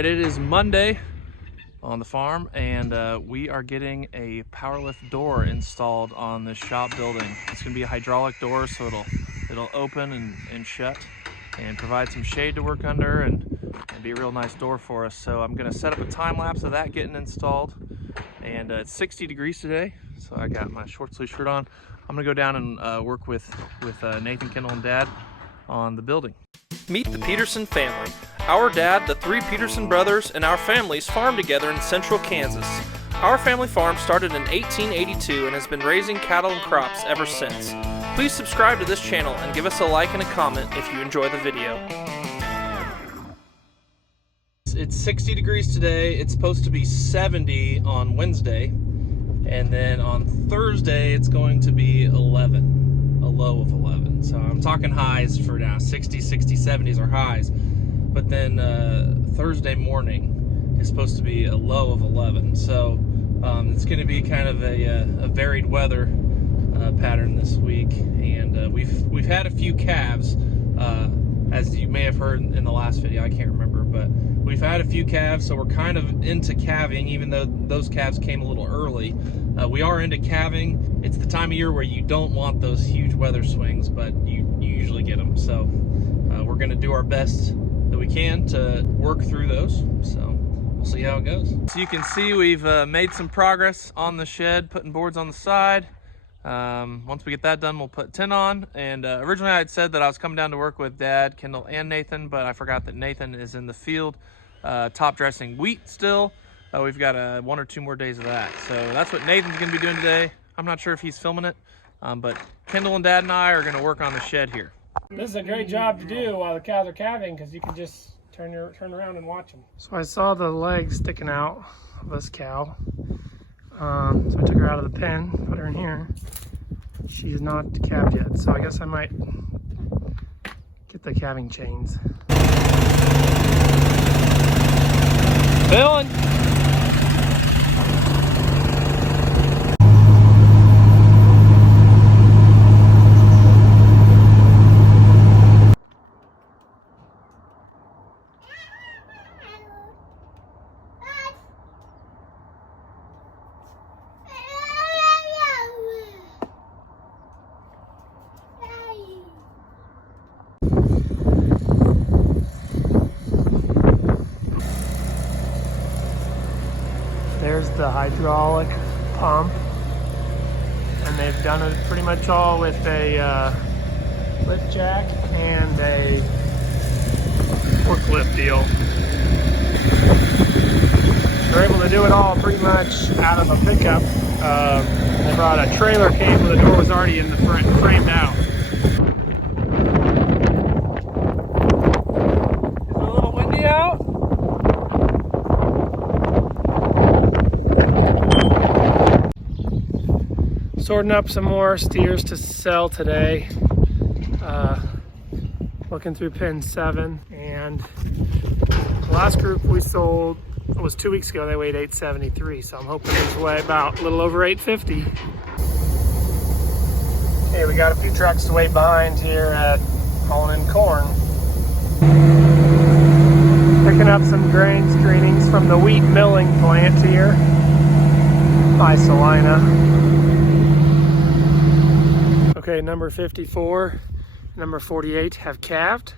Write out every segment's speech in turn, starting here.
It is Monday on the farm, and we are getting a Powerlift door installed on the shop building. It's going to be a hydraulic door, so it'll open and shut and provide some shade to work under and be a real nice door for us. So I'm going to set up a time lapse of that getting installed, and it's 60 degrees today, so I got my short sleeve shirt on. I'm going to go down and work with Nathan, Kendal, and Dad on the building. Meet the Peterson family. Our dad, the three Peterson brothers, and our families farm together in central Kansas. Our family farm started in 1882 and has been raising cattle and crops ever since. Please subscribe to this channel and give us a like and a comment if you enjoy the video. It's 60 degrees today. It's supposed to be 70 on Wednesday, and then on Thursday it's going to be 11, a low of 11. So I'm talking highs for now. 60, 60, 70s are highs. But then Thursday morning is supposed to be a low of 11. So it's going to be kind of a varied weather pattern this week. And we've had a few calves, as you may have heard in the last video. I can't remember, but we've had a few calves, so we're kind of into calving, even though those calves came a little early. We are into calving. It's the time of year where you don't want those huge weather swings, but you usually get them. So we're going to do our best that we can to work through those. So we'll see how it goes. So you can see we've made some progress on the shed, putting boards on the side. Once we get that done, we'll put tin on. And originally I had said that I was coming down to work with Dad, Kendal, and Nathan, but I forgot that Nathan is in the field top dressing wheat still. We've got 1 or 2 more days of that. So that's what Nathan's gonna be doing today. I'm not sure if he's filming it, but Kendal and Dad and I are gonna work on the shed here. This is a great job to do while the cows are calving, because you can just turn around and watch them. So I saw the legs sticking out of this cow. So I took her out of the pen, put her in here. She is not calved yet, so I guess I might get the calving chains. Filling. There's the hydraulic pump, and they've done it pretty much all with a lift jack and a forklift deal. They're able to do it all pretty much out of a pickup. They brought a trailer came where the door was already in the front, framed out. Is it a little windy out? Sorting up some more steers to sell today. Looking through pin 7, and the last group we sold was 2 weeks ago. They weighed 873, so I'm hoping these weigh about a little over 850. Okay, we got a few trucks to wait behind here at hauling in corn. Picking up some grain screenings from the wheat milling plant here by Salina. Okay, number 54, number 48 have calved.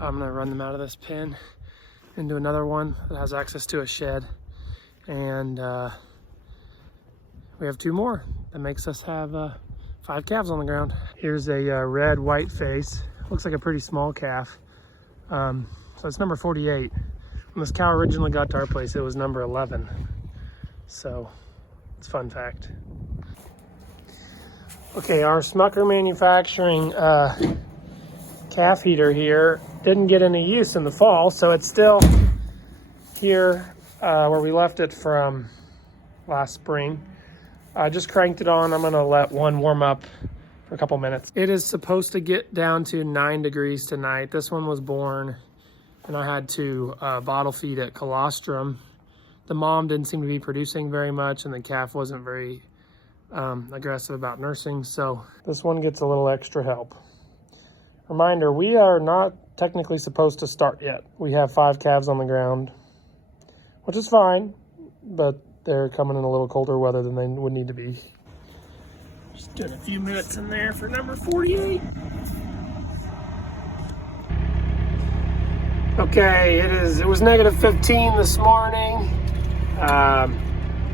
I'm gonna run them out of this pen into another one that has access to a shed. And we have 2 more. That makes us have 5 calves on the ground. Here's a red white face. Looks like a pretty small calf. So it's number 48. When this cow originally got to our place, it was number 11. So it's a fun fact. Okay, our Smucker Manufacturing calf heater here didn't get any use in the fall, so it's still here where we left it from last spring. I just cranked it on. I'm gonna let one warm up for a couple minutes. It is supposed to get down to 9 degrees tonight. This one was born, and I had to bottle feed it colostrum. The mom didn't seem to be producing very much, and the calf wasn't very aggressive about nursing, so this one gets a little extra help. Reminder, we are not technically supposed to start yet. We have 5 calves on the ground. which is fine, but they're coming in a little colder weather than they would need to be. Just doing a few minutes in there for number 48. Okay, it was negative 15 this morning.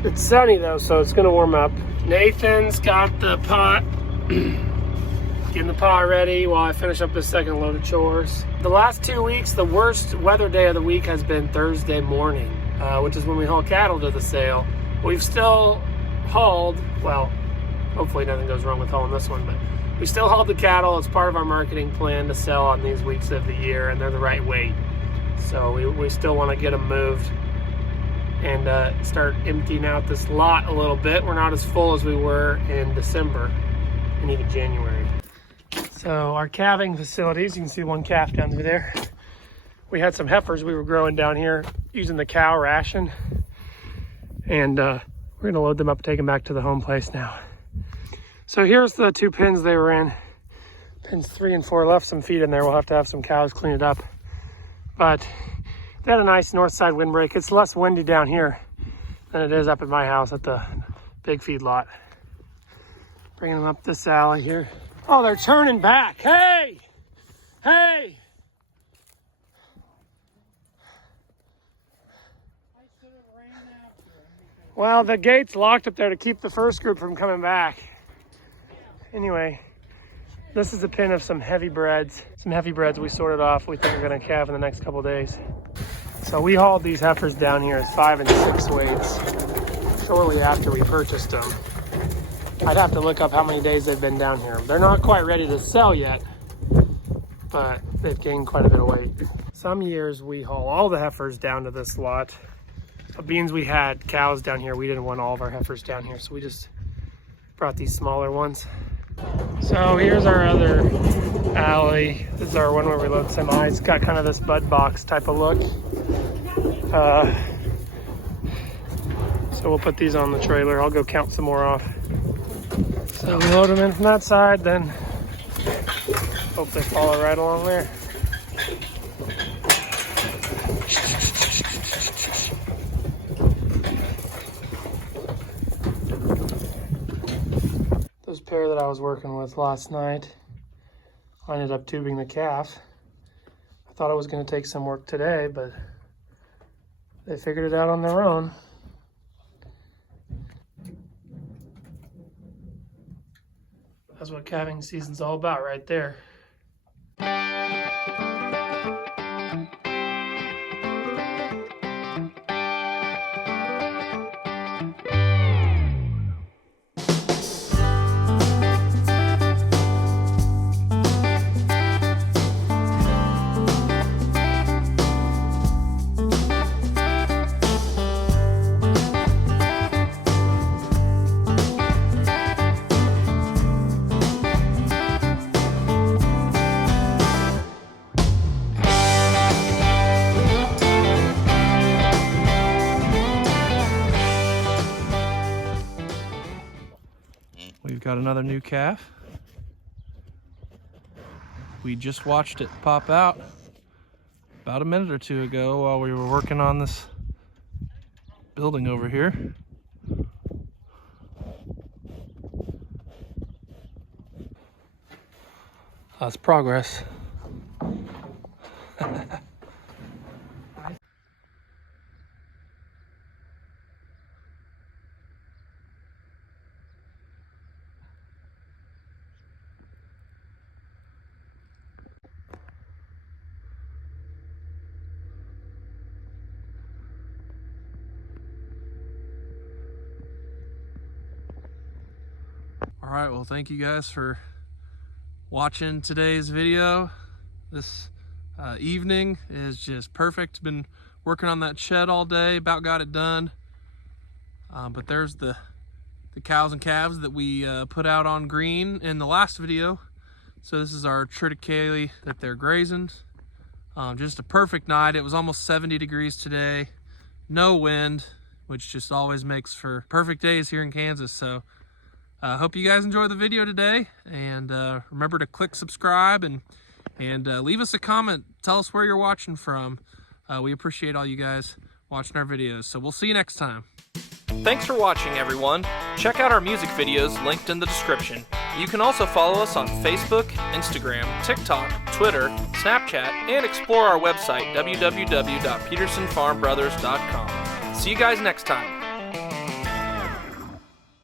It's sunny though, so it's gonna warm up. Nathan's got the pot, getting the pot ready while I finish up this second load of chores. The last 2 weeks, the worst weather day of the week has been Thursday morning, which is when we haul cattle to the sale. We've still hauled, well, hopefully nothing goes wrong with hauling this one, but we still hauled the cattle. It's part of our marketing plan to sell on these weeks of the year, and they're the right weight. So we still want to get them moved and start emptying out this lot a little bit. We're not as full as we were in December and even January. So our calving facilities, you can see one calf down through there. We had some heifers we were growing down here using the cow ration, and we're gonna load them up and take them back to the home place now. So here's the 2 pens they were in. Pens 3 and 4, left some feed in there. We'll have to have some cows clean it up. But they had a nice north side windbreak. It's less windy down here than it is up at my house at the big feed lot. Bringing them up this alley here. Oh, they're turning back. Hey! Hey! Well, the gate's locked up there to keep the first group from coming back. Anyway, this is a pen of some heavy breds. Some heavy breds we sorted off. We think we're gonna calve in the next couple days. So we hauled these heifers down here at 5 and 6 weights shortly after we purchased them. I'd have to look up how many days they've been down here. They're not quite ready to sell yet, but they've gained quite a bit of weight. Some years we haul all the heifers down to this lot. But beans we had cows down here, we didn't want all of our heifers down here, so we just brought these smaller ones. So here's our other alley. This is our one where we load semis. It's got kind of this bud box type of look. So we'll put these on the trailer. I'll go count some more off. So we load them in from that side, then hope they follow right along there. This pair that I was working with last night, I ended up tubing the calf. I thought it was going to take some work today, but they figured it out on their own. That's what calving season's all about right there. We've got another new calf. We just watched it pop out about a minute or two ago while we were working on this building over here. That's progress. All right, well, thank you guys for watching today's video. This evening is just perfect. Been working on that shed all day, about got it done. But there's the cows and calves that we put out on green in the last video. So this is our triticale that they're grazing. Just a perfect night. It was almost 70 degrees today, no wind, which just always makes for perfect days here in Kansas. So hope you guys enjoy the video today, and remember to click subscribe and leave us a comment. Tell us where you're watching from. We appreciate all you guys watching our videos. So we'll see you next time. Thanks for watching, everyone. Check out our music videos linked in the description. You can also follow us on Facebook, Instagram, TikTok, Twitter, Snapchat, and explore our website, www.petersonfarmbrothers.com. See you guys next time.